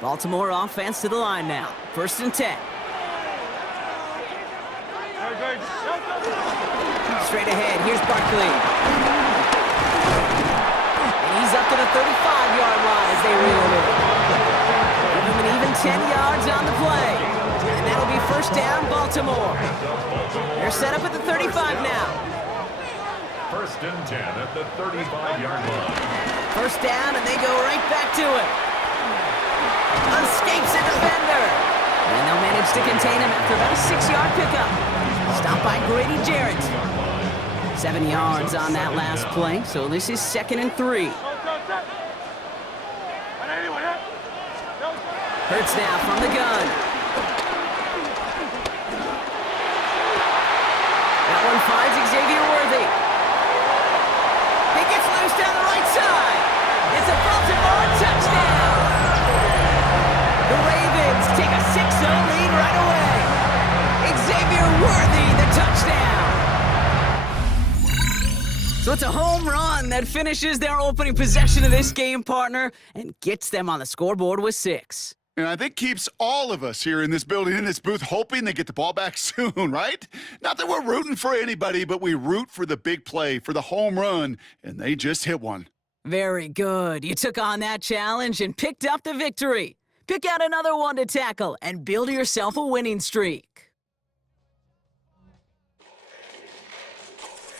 Baltimore offense to the line now. 1st and 10. Straight ahead, here's Barkley. And he's up to the 35-yard line as they reel him in. Give him an even 10 yards on the play. And that'll be 1st down, Baltimore. They're set up at the 35 now. 1st and 10 at the 35-yard line. 1st down, and they go right back to it. Escapes a defender. And they'll manage to contain him after about a 6-yard pickup. Stopped by Grady Jarrett. 7 yards on that last play, so this is 2nd and 3. Hurts now from the gun. That one finds Xavier Worthy. He gets loose down the right side. It's a Baltimore touchdown. The Ravens take a 6-0 lead right away. Xavier Worthy, the touchdown. So it's a home run that finishes their opening possession of this game, partner, and gets them on the scoreboard with 6. And I think keeps all of us here in this building, in this booth, hoping they get the ball back soon, right? Not that we're rooting for anybody, but we root for the big play, for the home run, and they just hit one. Very good. You took on that challenge and picked up the victory. Pick out another one to tackle and build yourself a winning streak.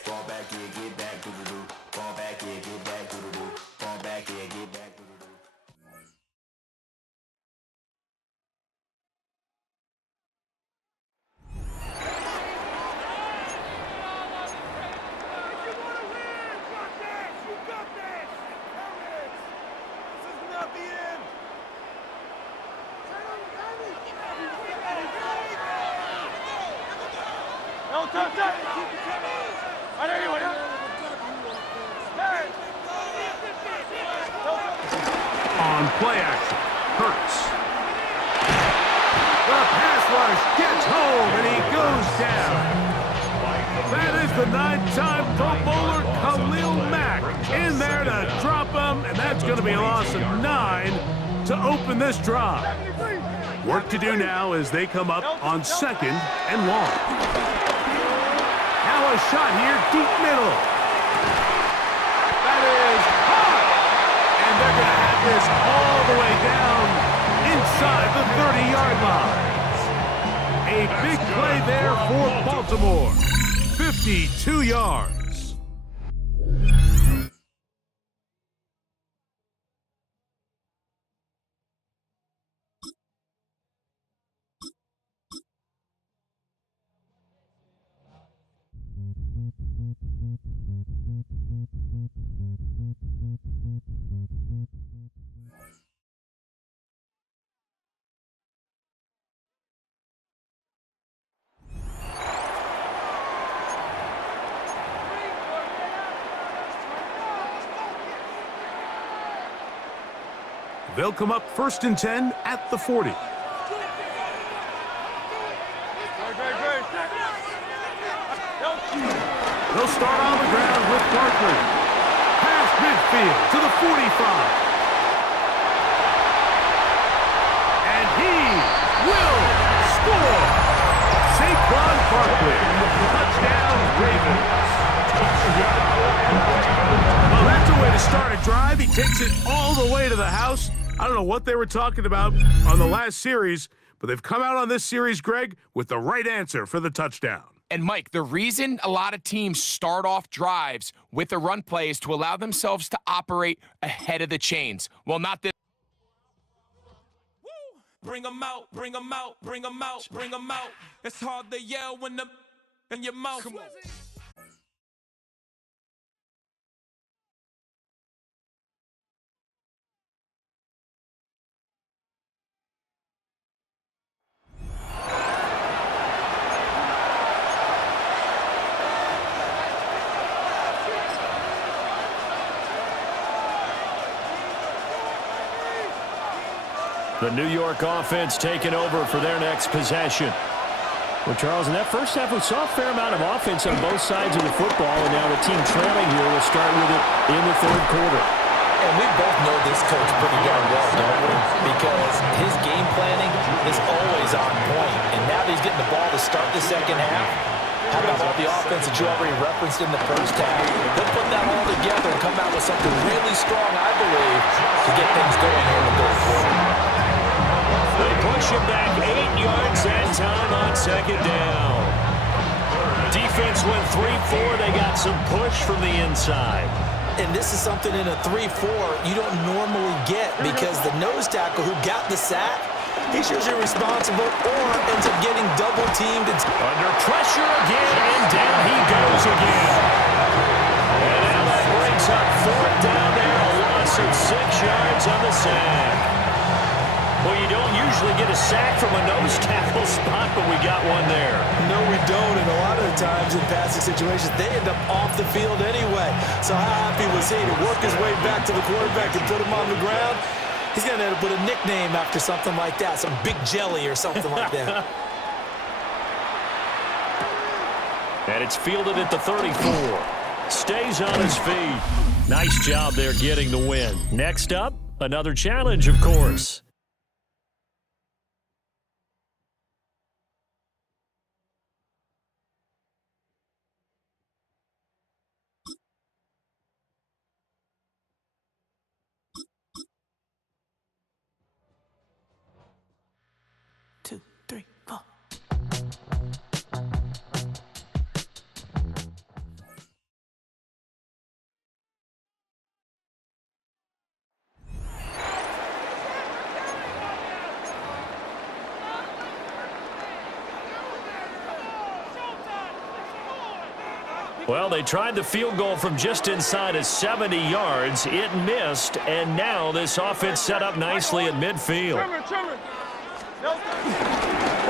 Ball back here, get back, doo-doo-doo. Ball back here, get back, doo-doo-doo. Ball back here, get back, doo-doo-doo. On play action, Hurts. The pass rush gets home and he goes down. That is the 9-time Pro Bowler Khalil Mack in there to drop him, and that's going to be a loss of 9 to open this drive. Work to do now as they come up on 2nd and long. Now a shot here, deep middle. That is hot. And they're going to have this all the way down inside the 30-yard line. A big play there for Baltimore. 52 yards. They'll come up 1st and 10 at the 40. They'll start on the ground with Barkley. Past midfield to the 45. And he will score. Saquon Barkley. Touchdown, Ravens. Well, that's a way to start a drive. He takes it all the way to the house. I don't know what they were talking about on the last series, but they've come out on this series, Greg, with the right answer for the touchdown. And, Mike, the reason a lot of teams start off drives with a run play is to allow themselves to operate ahead of the chains. Well, not this. Bring them out, bring them out, bring them out, bring them out. It's hard to yell when the in your mouth. Come on. The New York offense taking over for their next possession. Well, Charles, in that first half, we saw a fair amount of offense on both sides of the football, and now the team trailing here will start with it in the third quarter. And we both know this coach pretty darn well, don't we? Because his game planning is always on point. And now that he's getting the ball to start the second half, how about all the offense that you already referenced in the first half? He'll put that all together and come out with something really strong, I believe, to get things going here in the third quarter. They push him back 8 yards that time on second down. Defense went 3-4. They got some push from the inside. And this is something in a 3-4 you don't normally get because the nose tackle who got the sack, he's usually responsible or ends up getting double-teamed. Under pressure again, and down he goes again. And now that brings up fourth down there, a loss of 6 yards on the sack. Well, you don't usually get a sack from a nose tackle spot, but we got one there. No, we don't, and a lot of the times in passing situations, they end up off the field anyway. So how happy was he to work his way back to the quarterback and put him on the ground? He's going to end up with a nickname after something like that, some Big Jelly or something like that. And it's fielded at the 34. Stays on his feet. Nice job there getting the win. Next up, another challenge, of course. Well, they tried the field goal from just inside of 70 yards. It missed, and now this offense set up nicely at midfield.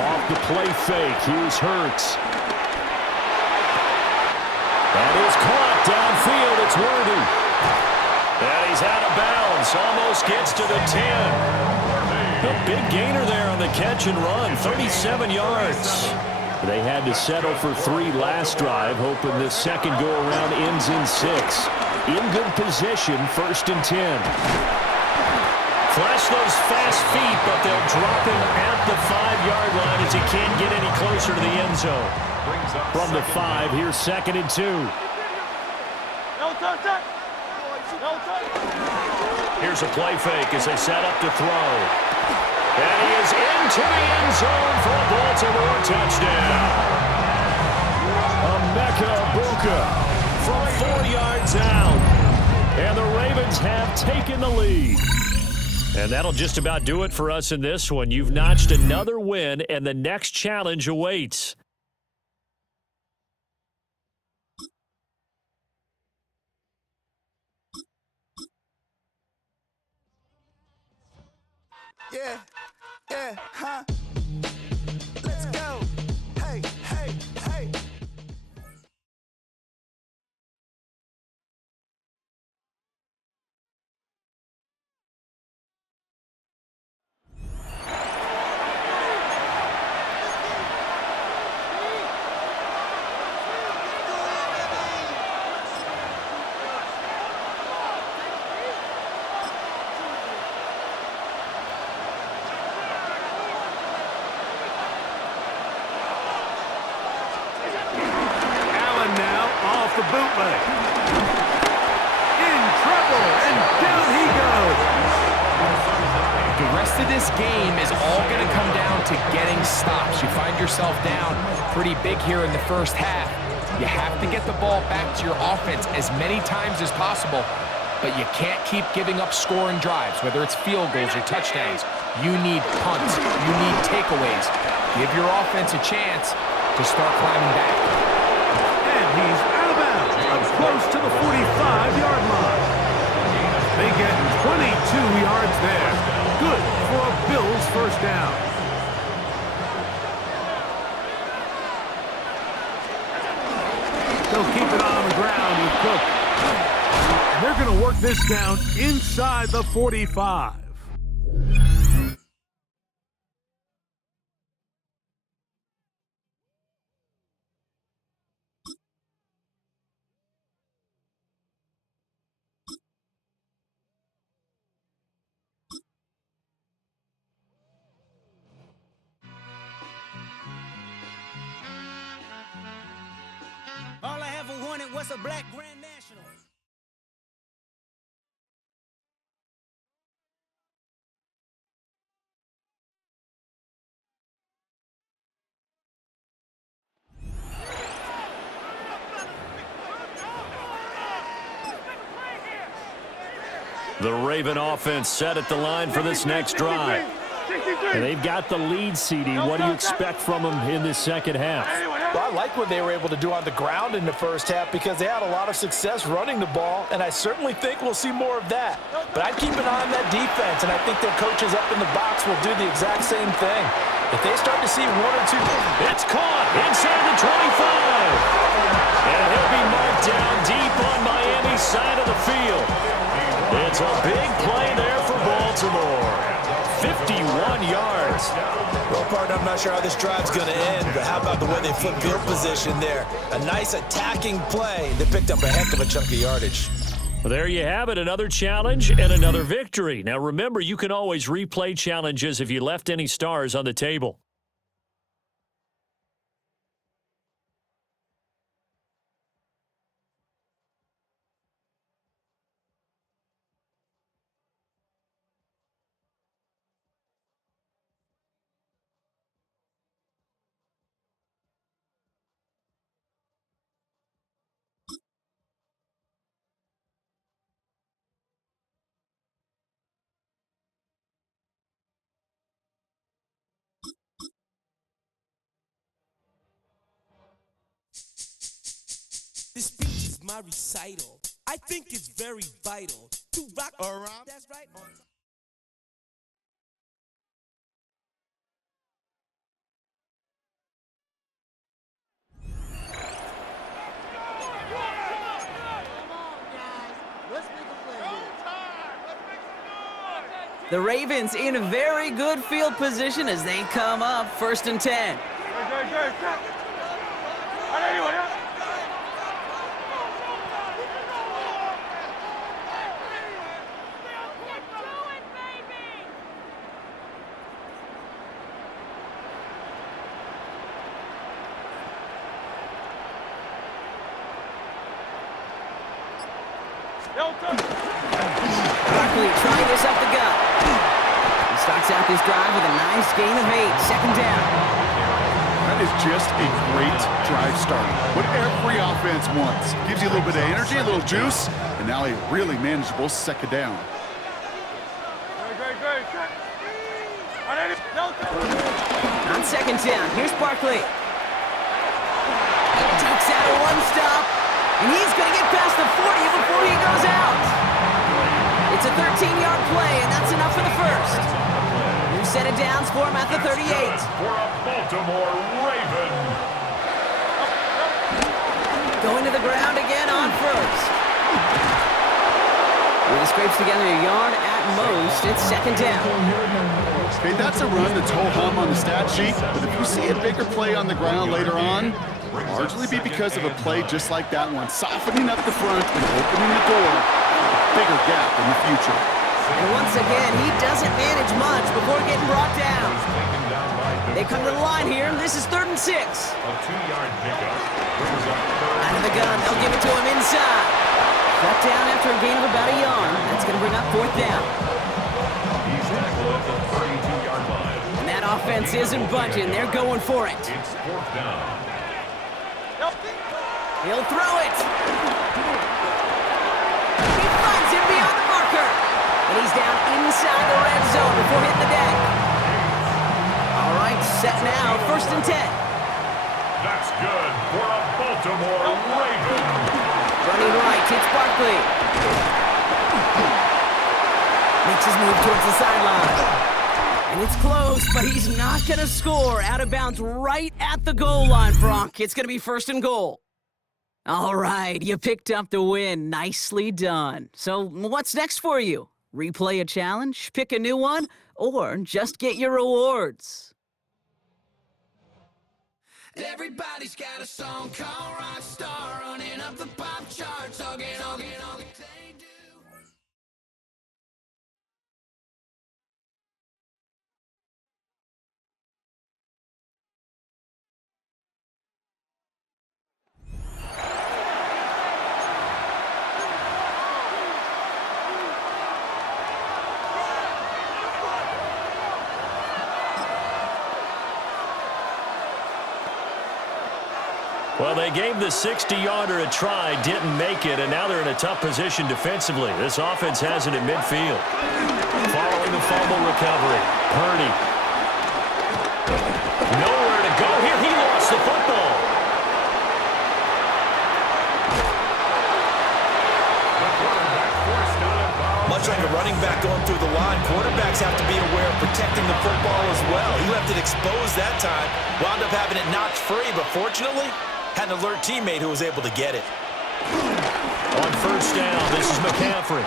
Off the play fake, here's Hurts. That is caught downfield, it's Worthy. And he's out of bounds, almost gets to the 10. A big gainer there on the catch and run, 37 yards. They had to settle for 3 last drive, hoping this second go-around ends in 6. In good position, 1st and 10. Flash those fast feet, but they'll drop him at the 5-yard line as he can't get any closer to the end zone. From the 5, here's 2nd and 2. Here's a play fake as they set up to throw. And he is into the end zone for a Baltimore touchdown. Emeka Egbuka from 4 yards out. And the Ravens have taken the lead. And that'll just about do it for us in this one. You've notched another win, and the next challenge awaits. Yeah, yeah, huh? Let's go. Hey, hey, hey. The bootleg. In trouble, and down he goes. The rest of this game is all going to come down to getting stops. You find yourself down pretty big here in the first half. You have to get the ball back to your offense as many times as possible, but you can't keep giving up scoring drives, whether it's field goals or touchdowns. You need punts. You need takeaways. Give your offense a chance to start climbing back. And he's out of bounds, up close to the 45-yard line. They get 22 yards there. Good for a Bills first down. They'll keep it on the ground with Cook. And they're going to work this down inside the 45. That's a black Grand National. The Raven offense set at the line for this next drive. And they've got the lead, CD. What do you expect from them in this second half? Well, I like what they were able to do on the ground in the first half because they had a lot of success running the ball, and I certainly think we'll see more of that. But I'd keep an eye on that defense, and I think their coaches up in the box will do the exact same thing. If they start to see one or two... It's caught inside the 25. And he'll be marked down deep on Miami's side of the field. It's a big play there for Baltimore. 51 yards. Well, partner, I'm not sure how this drive's going to end, but how about the way they flip field position there? A nice attacking play. They picked up a heck of a chunk of yardage. Well, there you have it, another challenge and another victory. Now, remember, you can always replay challenges if you left any stars on the table. This speech is my recital. I think it's very vital to rock around. That's right. The Ravens in a very good field position as they come up 1st and 10. Barkley trying this up the gut. He starts out this drive with a nice gain of 8. 2nd down. That is just a great drive start. What every offense wants. Gives you a little bit of energy, a little juice, and now a really manageable 2nd down. On 2nd down, here's Barkley. Takes out a one-stop, and he's going to get past the 40 before he goes out. It's a 13-yard play, and that's enough for the first. New set of downs for him at the 38. For a Baltimore Raven. Going to the ground again on first. He scrapes together a yard at most. It's 2nd down. Okay, that's a run that's ho-hum on the stat sheet, but if you see a bigger play on the ground later on, largely be because of a play just like that one, softening up the front and opening the door, a bigger gap in the future. And once again, he doesn't manage much before getting brought down. They come to the line here. This is 3rd and 6. A 2-yard pickup. Out of the gun, they'll give it to him inside. Cut down after a gain of about a yard. That's going to bring up 4th down. He's tackled at the 32-yard line. And that offense isn't budging. They're going for it. It's 4th down. He'll throw it. He finds him beyond the marker. And he's down inside the red zone before hitting the deck. All right, set now. 1st and 10. That's good for a Baltimore Raven. Running right, it's Barkley. Makes his move towards the sideline. And it's close, but he's not going to score. Out of bounds right at the goal line, Bronk. It's going to be 1st and goal. All right, you picked up the win. Nicely done. So what's next for you? Replay a challenge, pick a new one, or just get your rewards? Everybody's got a song called Rockstar, running up the pop charts, all get they do. Well, they gave the 60-yarder a try, didn't make it, and now they're in a tough position defensively. This offense has it at midfield. Following the fumble recovery, Purdy. Nowhere to go here. He lost the football. Much like a running back going through the line, quarterbacks have to be aware of protecting the football as well. He left it exposed that time, wound up having it knocked free, but fortunately, had an alert teammate who was able to get it. On first down, this is McCaffrey.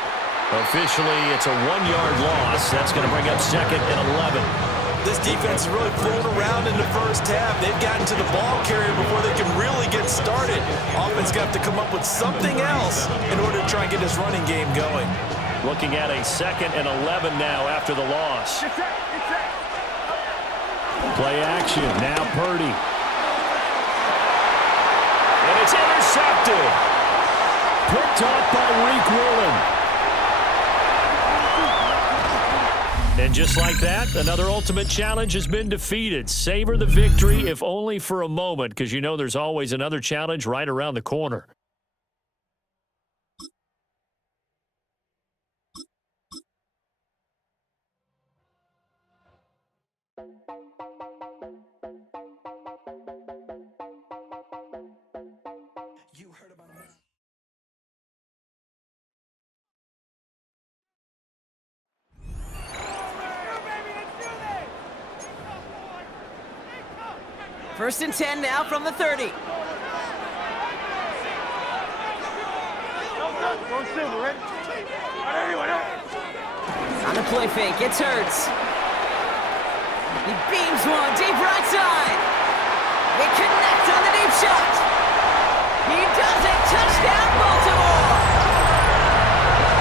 Officially, it's a 1-yard loss. That's going to bring up 2nd and 11. This defense is really flown around in the first half. They've gotten to the ball carrier before they can really get started. Offense got to come up with something else in order to try and get this running game going. Looking at a 2nd and 11 now after the loss. Play action, now Purdy. And it's intercepted. Picked off by Reek Woolen. And just like that, another ultimate challenge has been defeated. Savor the victory, if only for a moment, because you know there's always another challenge right around the corner. First and 10 now from the 30. On the play fake, it's Hurts. He beams one deep right side. They connect on the deep shot. He does it. Touchdown, Baltimore.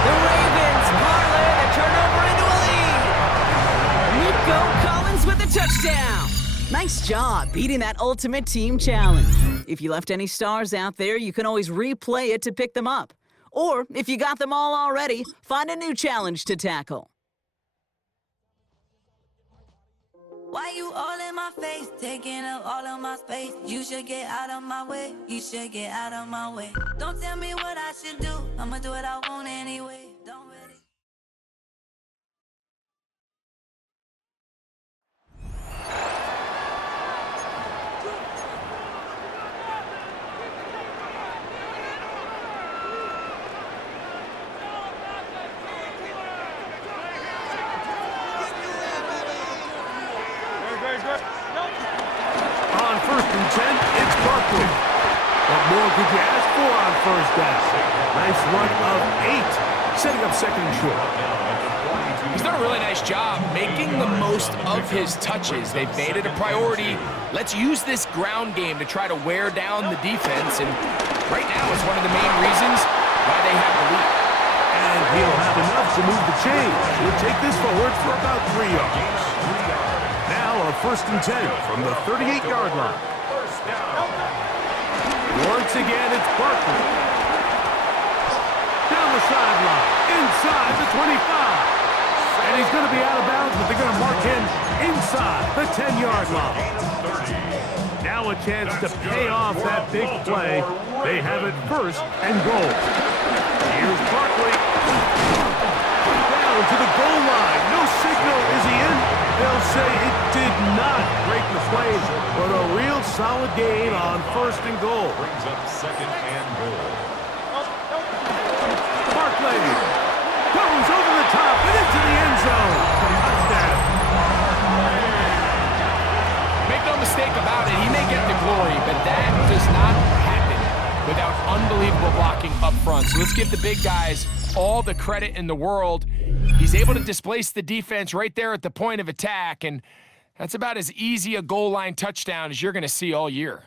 The Ravens parlay the turnover into a lead. Nico Collins with the touchdown. Nice job beating that ultimate team challenge. If you left any stars out there, you can always replay it to pick them up. Or, if you got them all already, find a new challenge to tackle. Why you all in my face, taking up all of my space? You should get out of my way, you should get out of my way. Don't tell me what I should do, I'ma do what I want anyway. Don't really... On 1st and 10, it's Barkley. What more could you ask for on first down? Nice run of 8, setting up 2nd and short. He's done a really nice job making the most of his touches. They've made it a priority. Let's use this ground game to try to wear down the defense, and right now it's one of the main reasons why they have the lead. And he'll have enough to move the chains. He'll take this forward for about 3 yards. Now a 1st and 10 from the 38-yard line. Once again, it's Barkley. Down the sideline, inside the 25. And he's going to be out of bounds, but they're going to mark him inside the 10-yard line. Now a chance to pay off that big play. They have it 1st and goal. Here's Barkley. Down to the goal line. No signal. Is he in? They'll say it did not break the plays, but a real solid gain on 1st and goal. Brings up 2nd and goal. Barkley goes over the top and into the end zone. Touchdown. Make no mistake about it, he may get the glory, but that does not happen without unbelievable blocking up front. So let's give the big guys all the credit in the world. He's able to displace the defense right there at the point of attack, and that's about as easy a goal line touchdown as you're going to see all year.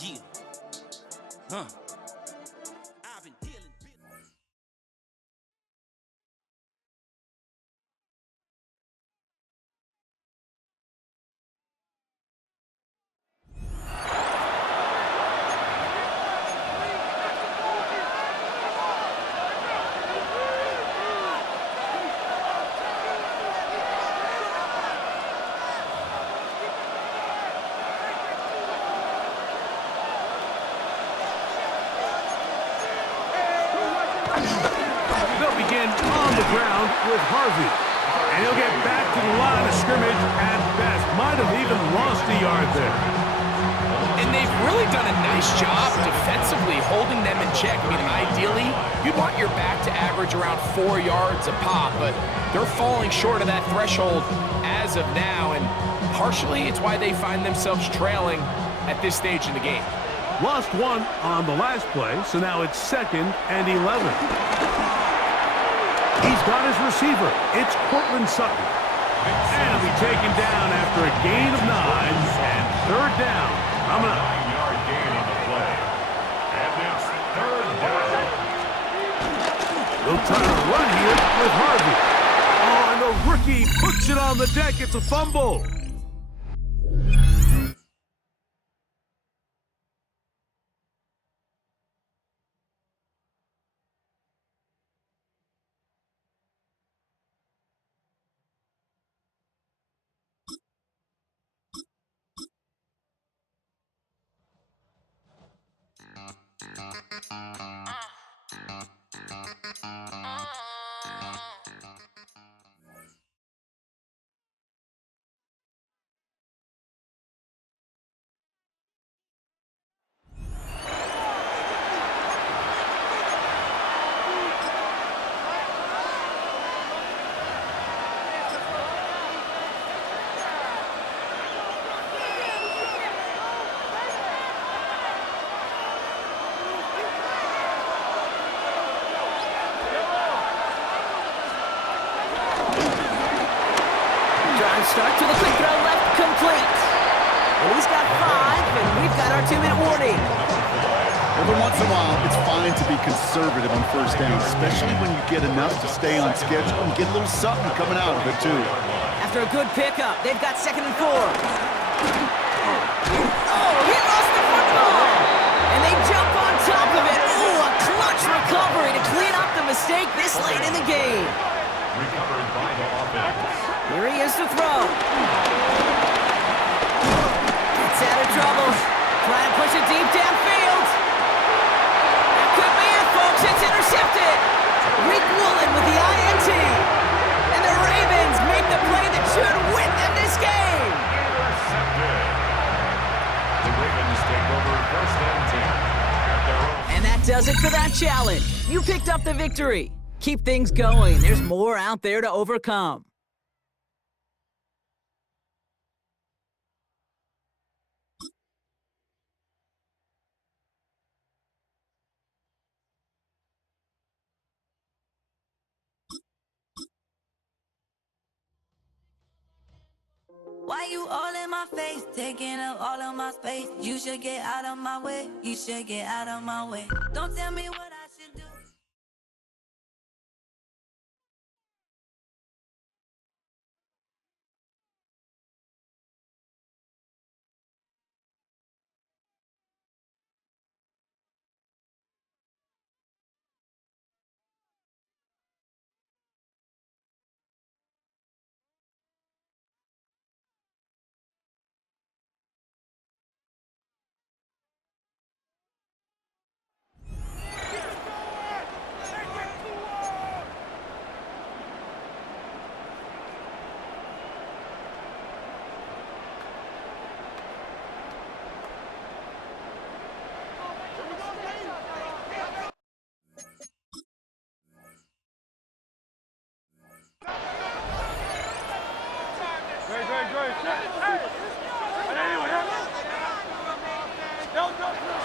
Yeah. Huh. I've been dealing. on the ground with Harvey. And he'll get back to the line of scrimmage at best. Might have even lost a yard there. And they've really done a nice job defensively holding them in check. I mean, ideally, you'd want your back to average around 4 yards a pop, but they're falling short of that threshold as of now, and partially it's why they find themselves trailing at this stage in the game. Lost one on the last play, so now it's 2nd and 11. He's got his receiver. It's Cortland Sutton. And he'll be taken down after a gain of 9 and 3rd down. Coming up. 9-yard gain on the play. And it's 3rd down. They'll try to run here with Harvey. Oh, and the rookie puts it on the deck. It's a fumble. Start to the quick throw left, complete. And he's got 5, and we've got our 2-minute warning. Every once in a while, it's fine to be conservative on 1st down, especially when you get enough to stay on schedule and get a little something coming out of it, too. After a good pickup, they've got 2nd and 4. Oh, he lost the football! And they jump on top of it. Oh, a clutch recovery to clean up the mistake this late in the game. Recovered by the offense. Here he is to throw. Gets out of trouble. Trying to push it deep downfield. That could be it, folks. It's intercepted. Rick Woolen with the INT. And the Ravens make the play that should win them this game. Intercepted. The Ravens take over 1st and 10 at their own. And that does it for that challenge. You picked up the victory. Keep things going. There's more out there to overcome. Why you all in my face, taking up all of my space? You should get out of my way. You should get out of my way. Don't tell me what I should do.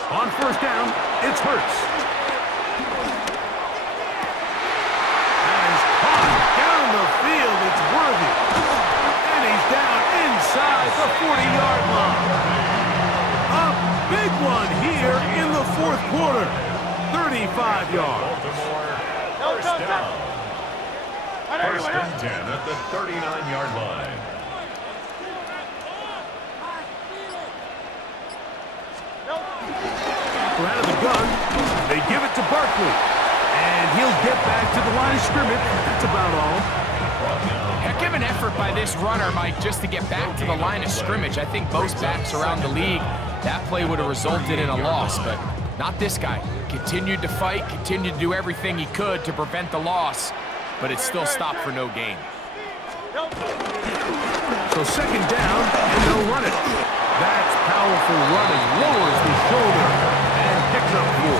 On 1st down, it's Hurts. And he's caught down the field. It's Worthy. And he's down inside the 40-yard line. A big one here in the 4th quarter. 35 yards. Baltimore, 1st down. 1st and 10 at the 39-yard line. Out of the gun, they give it to Barkley. And he'll get back to the line of scrimmage. That's about all. Heck of an effort by this runner, Mike, just to get back to the line of scrimmage. I think most backs around the league, that play would have resulted in a loss, but not this guy. Continued to fight, continued to do everything he could to prevent the loss. but it's still stopped for no gain. So second down, and they'll run it. That's powerful running. Lowers the shoulder and picks up 4.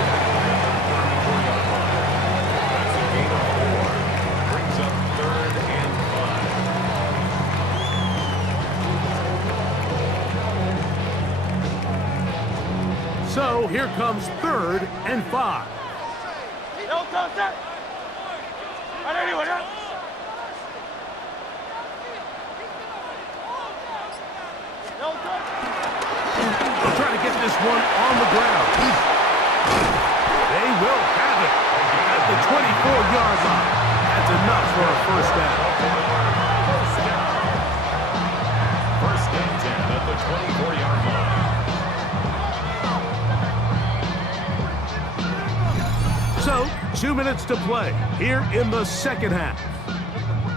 That's a gain of 4. Brings up 3rd and 5. So here comes 3rd and 5. They'll try to get this one on the ground. They will have it at the 24-yard line. That's enough for a first down. First and 10 at the 24-yard line. So, 2 minutes to play here in the second half.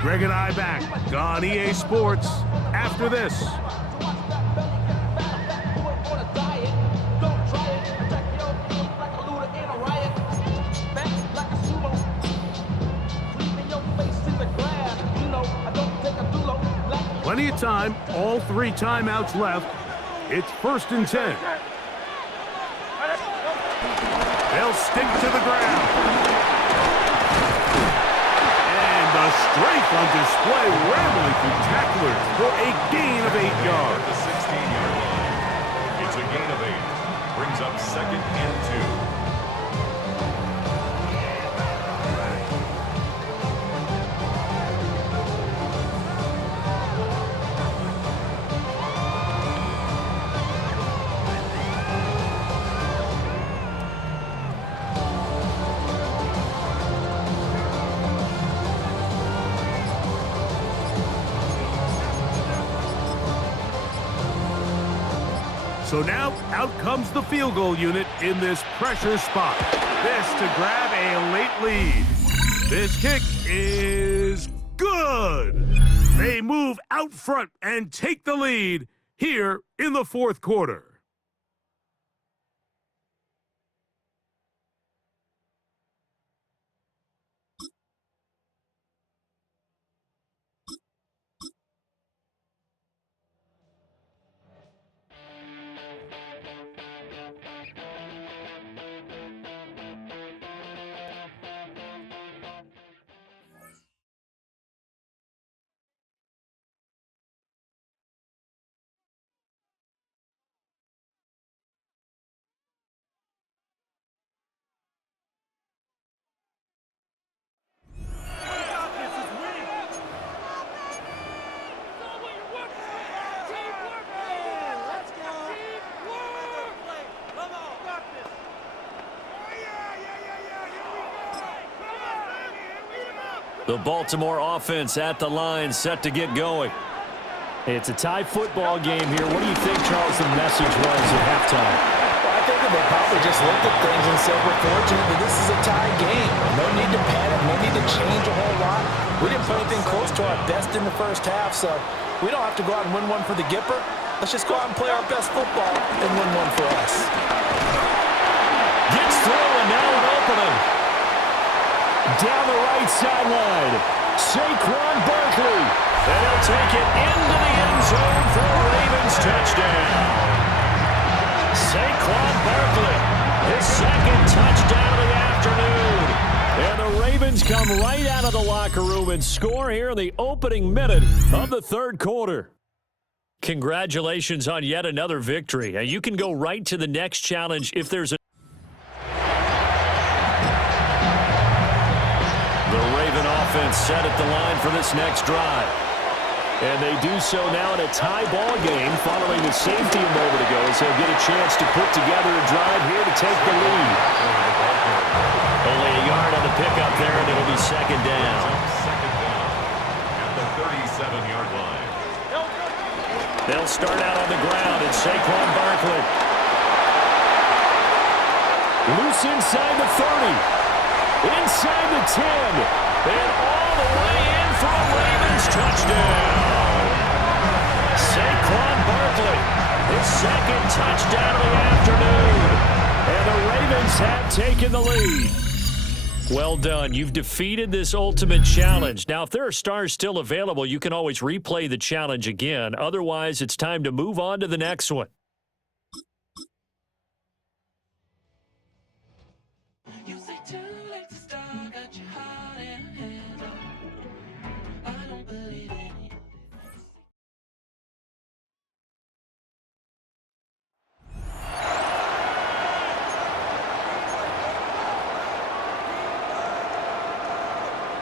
Greg and I back on EA Sports after this. Plenty of time, all 3 timeouts left. It's 1st and 10. They'll stick to the ground. And the strength on display, rambling through tacklers for a gain of 8 yards. The 16-yard line. It's a gain of 8. Brings up 2nd and 2. So now, out comes the field goal unit in this pressure spot. This to grab a late lead. This kick is good. They move out front and take the lead here in the 4th quarter. The Baltimore offense at the line, set to get going. It's a tie football game here. What do you think, Charles, the message was at halftime? Well, I think that they probably just looked at things and said, we're fortunate that this is a tie game. No need to panic, no need to change a whole lot. We didn't play anything close to our best in the first half, so we don't have to go out and win one for the Gipper. Let's just go out and play our best football and win one for us. Gets through and now an opening. Down the right sideline, Saquon Barkley. And he'll take it into the end zone for a Ravens touchdown. Saquon Barkley, his 2nd touchdown of the afternoon. And the Ravens come right out of the locker room and score here in the opening minute of the 3rd quarter. Congratulations on yet another victory. Now you can go right to the next challenge if there's a offense set at the line for this next drive. And they do so now in a tie ball game following the safety a moment ago, as they'll get a chance to put together a drive here to take the lead. Only a yard on the pickup there, and it'll be 2nd down. Second down at the 37-yard line. They'll start out on the ground, and Saquon Barkley. Loose inside the 30. Inside the 10. And all the way in for a Ravens touchdown. Saquon Barkley, his 2nd touchdown of the afternoon. And the Ravens have taken the lead. Well done. You've defeated this ultimate challenge. Now, if there are stars still available, you can always replay the challenge again. Otherwise, it's time to move on to the next one.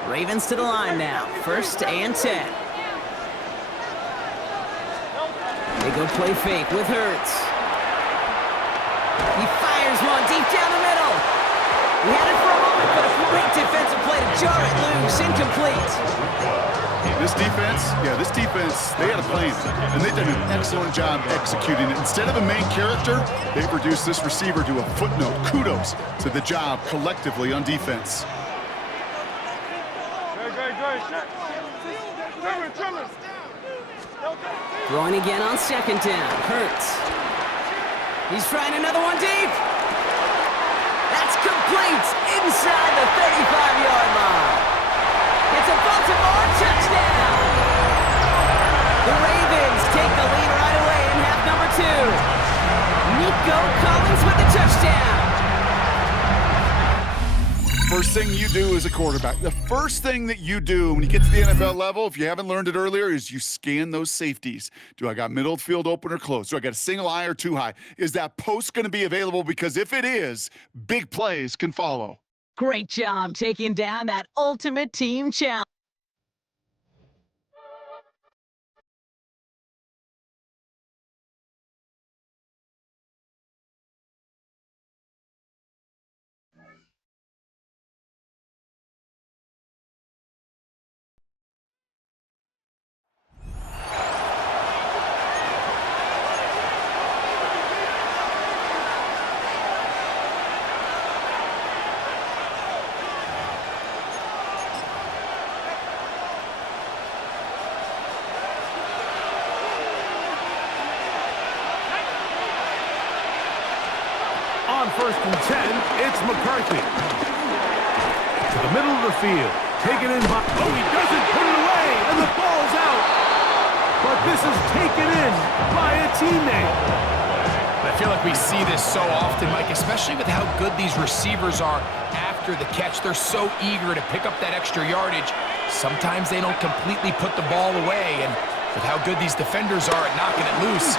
Ravens to the line now. 1st and 10. They go play fake with Hurts. He fires one deep down the middle. He had it for a moment, but a great defensive play to jar it loose. Incomplete. This defense, they had a plan, and they did an excellent job executing it. Instead of a main character, they've reduced this receiver to a footnote. Kudos to the job collectively on defense. Throwing again on 2nd down. Hurts. He's trying another one deep. That's complete inside the 35-yard line. It's a Baltimore touchdown. The Ravens take the lead right away in half number 2. Nico Collins with the touchdown. First thing you do as a quarterback, the first thing that you do when you get to the NFL level, if you haven't learned it earlier, is you scan those safeties. Do I got middle field open or close? Do I got a single high or two high? Is that post going to be available? Because if it is, big plays can follow. Great job taking down that ultimate team challenge. On 1st and 10, it's McCarthy. To the middle of the field. Taken in by... Oh, he doesn't put it away, and the ball's out. But this is taken in by a teammate. I feel like we see this so often, Mike, especially with how good these receivers are after the catch. They're so eager to pick up that extra yardage. Sometimes they don't completely put the ball away, and with how good these defenders are at knocking it loose,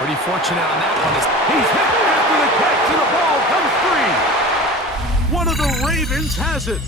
pretty fortunate on that one. He's hit after the catch, and the ball comes free. One of the Ravens has it.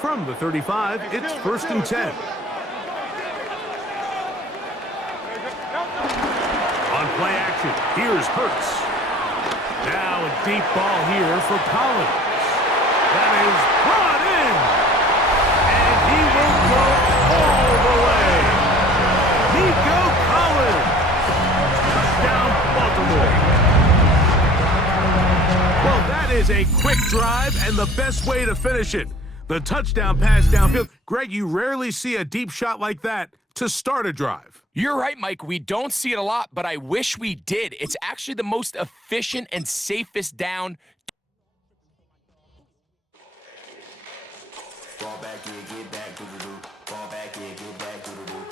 From the 35, it's 1st and 10. On play action, here's Hurts. Now a deep ball here for Collins. That is brought in. And he will go all the way. Nico Collins. Touchdown, Baltimore. Well, that is a quick drive and the best way to finish it. The touchdown pass downfield. Greg, you rarely see a deep shot like that to start a drive. You're right, Mike. We don't see it a lot, but I wish we did. It's actually the most efficient and safest down. Fall back here, get back, doo-doo-doo. Fall back here, get back, doo-doo-doo.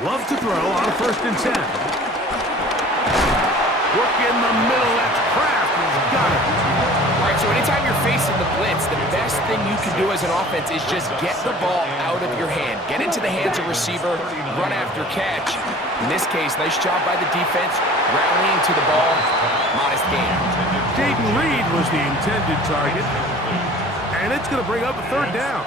Love to throw on 1st and 10. Work in the middle. That's Kraft. He's got it. All right, so anytime you're facing the blitz, the best thing you can do as an offense is just get the ball out of your hand. Get into the hands of receiver, run after catch. In this case, nice job by the defense, rallying to the ball. Modest gain. Jaden Reed was the intended target. And it's going to bring up a 3rd down.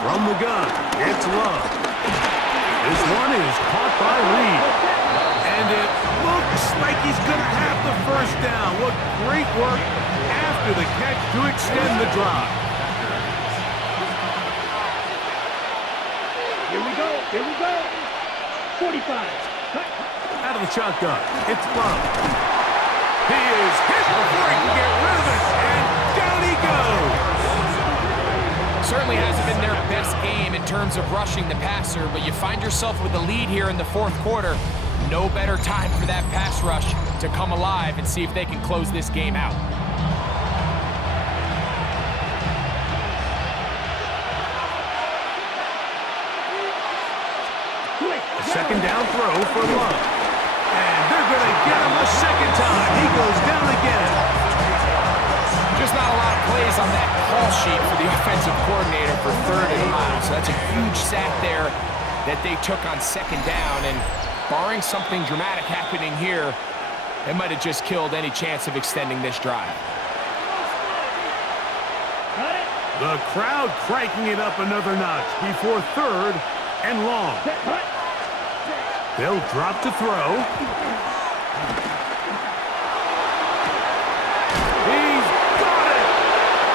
From the gun, it's Love. This one is caught by Reed. And it looks like he's going to have the 1st down. What great work after the catch to extend the drive. Here we go. 45. Out of the shotgun, it's Love. He is hit before he can get rid of it. And down he goes. Certainly hasn't been their best game in terms of rushing the passer, but you find yourself with a lead here in the 4th quarter. No better time for that pass rush to come alive and see if they can close this game out. A 2nd down throw for Love. And they're going to get him a 2nd time. He goes down again. Just not a lot of plays on that call sheet for the offensive coordinator for 3rd and a mile. So that's a huge sack there that they took on 2nd down. And barring something dramatic happening here, it might have just killed any chance of extending this drive. The crowd cranking it up another notch before 3rd and long. They'll drop to throw. He's got it!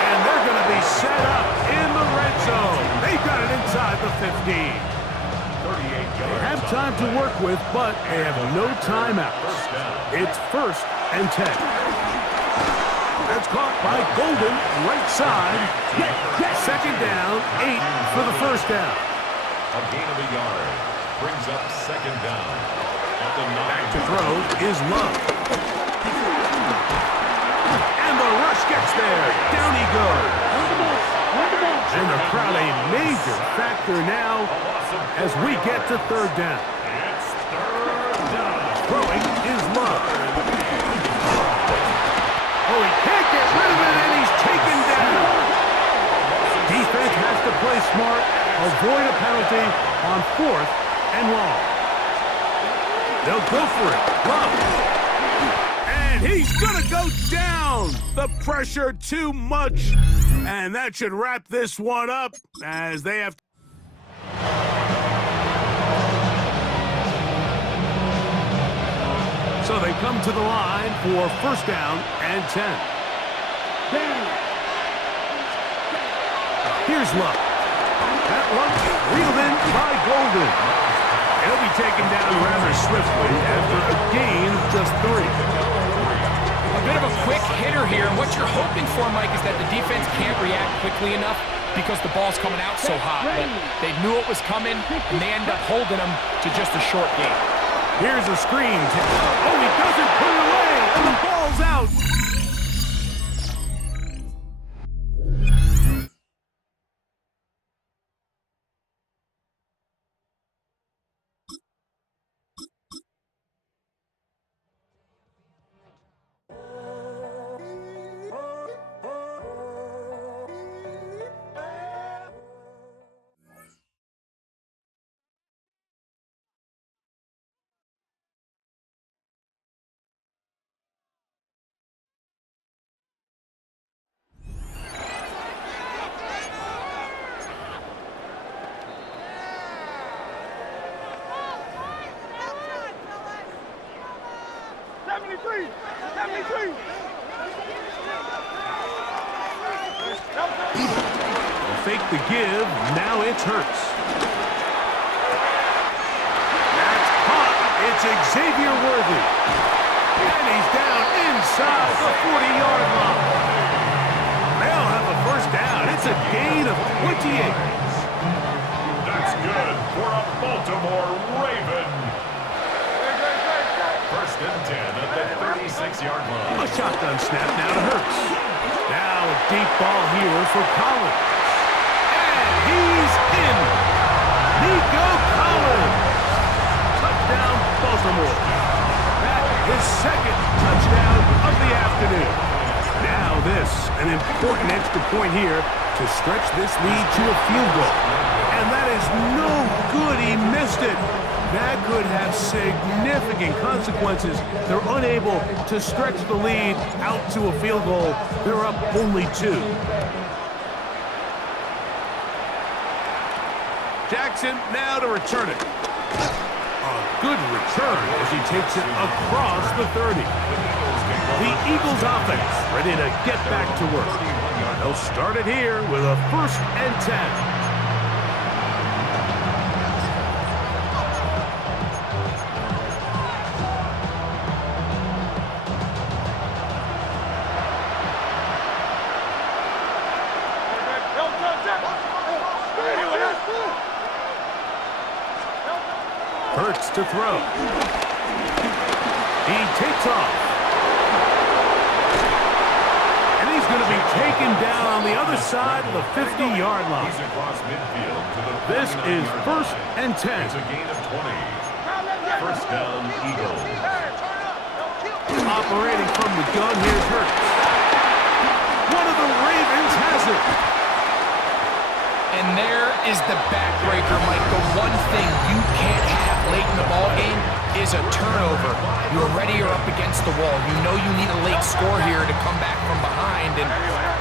And they're going to be set up in the red zone. They got it inside the 15. They have time to work with, but they have no timeouts. It's 1st and 10. That's caught by Golden, right side. 2nd down, 8 for the 1st down. A gain of a yard brings up 2nd down. At the 9. Back to throw is Love. And the rush gets there. Down he goes. And the crowd a major factor now as we get to 3rd down. It's 3rd down. Throwing is Love. Oh, he can't get rid of it, and he's taken down. Defense has to play smart, avoid a penalty on 4th and long. They'll go for it. Love. And he's going to go down. The pressure too much. And that should wrap this one up as they have. So they come to the line for 1st down and 10. Here's Love. That one reeled in by Golden. He'll be taken down rather swiftly after a gain of just 3. A bit of a quick hitter here. What you're hoping for, Mike, is that the defense can't react quickly enough because the ball's coming out so hot. But they knew it was coming, and they end up holding them to just a short gain. Here's a screen. Oh, he doesn't put it away, and the ball's out. Fake the give, now it's Hurts. That's caught, it's Xavier Worthy. And he's down inside the 40-yard line. They'll have a 1st down, it's a gain of 28. That's good for a Baltimore Raven. 1st and 10 at the 36. 6-yard line. A shotgun snap now to Hurts. Now a deep ball here for Collins. And he's in. Nico Collins. Touchdown, Baltimore. That's his second touchdown of the afternoon. Now this, an important extra point here to stretch this lead to a field goal. And that is no good. He missed it. That could have significant consequences. They're unable to stretch the lead out to a field goal. They're up only 2. Jackson now to return it. A good return as he takes it across the 30. The Eagles offense ready to get back to work. They'll start it here with a 1st and 10. Hurts to throw. He takes off. And he's going to be taken down on the other side of the 50-yard line. This is 1st and 10. It's a gain of 20. 1st down, Eagles. Operating from the gun, here's Hurts. One of the Ravens has it. And there is the backbreaker, Mike. The one thing you can't have late in the ballgame is a turnover. You're already up against the wall. You know you need a late score here to come back from behind. And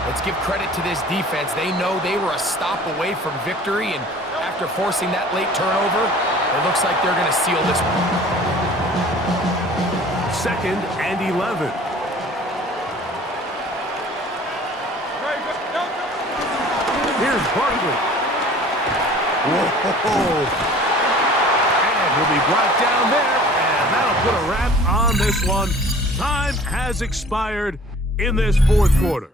let's give credit to this defense. They know they were a stop away from victory. And after forcing that late turnover, it looks like they're going to seal this one. 2nd and 11. Here's Barkley. Whoa. And he'll be brought down there, and that'll put a wrap on this one. Time has expired in this 4th quarter.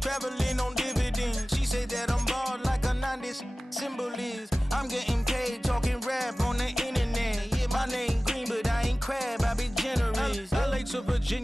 Traveling on dividends. She said that I'm bald like a 90s symbol is. I'm getting